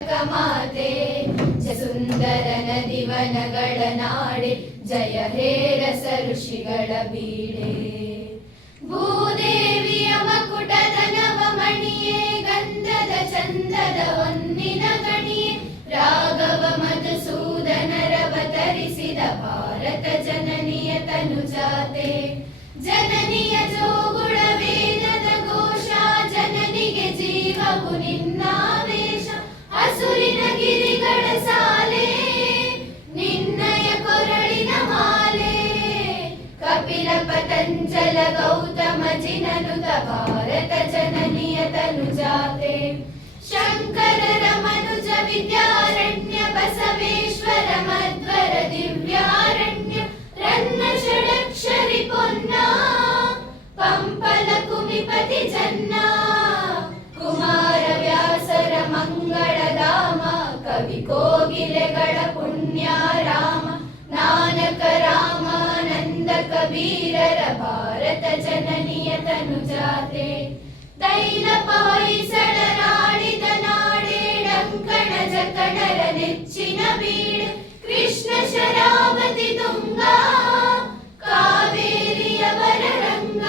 ಮಾತೆ ಸುಂದರ ನದಿವನಗಳ ನಾಡೆ, ಜಯ ಹೇ ರಸ ಋಷಿಗಳ ಬೀಡೆ. ಭೂದೇವಿಯ ಮಕುಟದ ನವಮಣಿಯೇ, ಗಂಧದ ಚಂದದ ಹೊನ್ನಿನ ಗಣಿಯೇ, ರಾಘವ ಮಧುಸೂದನರವತರಿಸಿದ ಭಾರತ ಜನನಿಯ ತನುಜಾತೆ. ಜನನಿಯ ಜೋಗುಳ ವೇದದ ಘೋಷ, ಜನನಿಗೆ ಜೀವವು ನಿನ್ನಾವೇಶ. ಹಸುರಿನ ಗಿರಿಗಳ ಸಾಲೆ, ನಿನ್ನಯ ಕೊರಳಿನ ಮಾಲೆ. ಕಪಿಲ ಪತಂಜಲ ಗೌತಮ ಜಿನನುತ ಭಾರತ ಜನನಿಯ ತನುಜಾತೆ. ಶಂಕರರ ಮನುಜ ವಿದ್ಯಾರಣ್ಯ, ಬಸವೇಶ್ವರ ಮಧ್ವರ ದಿವ್ಯಾರಣ್ಯ. ರನ್ನ ಷಡಕ್ಷರಿ ಪೊನ್ನ, ಪಂಪಲ ಕುಮಿಪತಿ ಜನ್ನ. ಕುಮಾರ ವ್ಯಾಸರ ಮಂಗಳಧಾಮ, ಕವಿ ಕೋಗಿಲೆಗಳ ಪುಣ್ಯಾರಾಮ. ನಾನಕ ರಾಮಾನಂದ ಕಬೀರರ ಭಾರತ ಜನನಿಯ ತನುಜಾತೆ. ತೈಲಪ ಹೊಯ್ಸಳರಾಡಿದ ನಾಡೆ, ಡಂಕಣ ಜಕಣರ ನೆಚ್ಚಿನ ಬೀಡೆ. ಕೃಷ್ಣ ಶರಾವತಿ ತುಂಗ, ಕಾವೇರಿಯವರ ರಂಗ.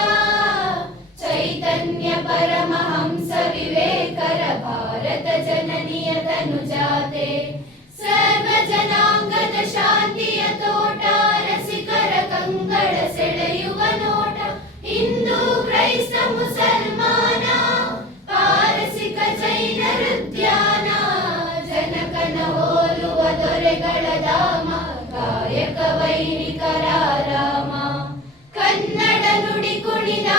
ಚೈತನ್ಯ ಪರಮಹಂಸ ವಿವೇಕರ ಭಾರತ ಜನನಿಯ ತನುಜಾತೆ. ಸರ್ವ ಜನಾಂಗದ ಶಾಂತಿಯ ತೋಟ, ರಸಿಕರ ಕಂಗಳ ಸೆಳೆಯುವ ನೋಟ. ಹಿಂದೂ ಕ್ರೈಸ್ತ ಮುಸಲ್ಮಾನ, ಪಾರಸಿಕ ಜೈನರ ಉದ್ಯಾನ. ಜನಕನ ಹೋಲುವ ದೊರೆಗಳ ಧಾಮ, ಗಾಯಕ ವೈಣಿಕರ ರಾಮ. ಕನ್ನಡ ನುಡಿ ಕುಣಿದ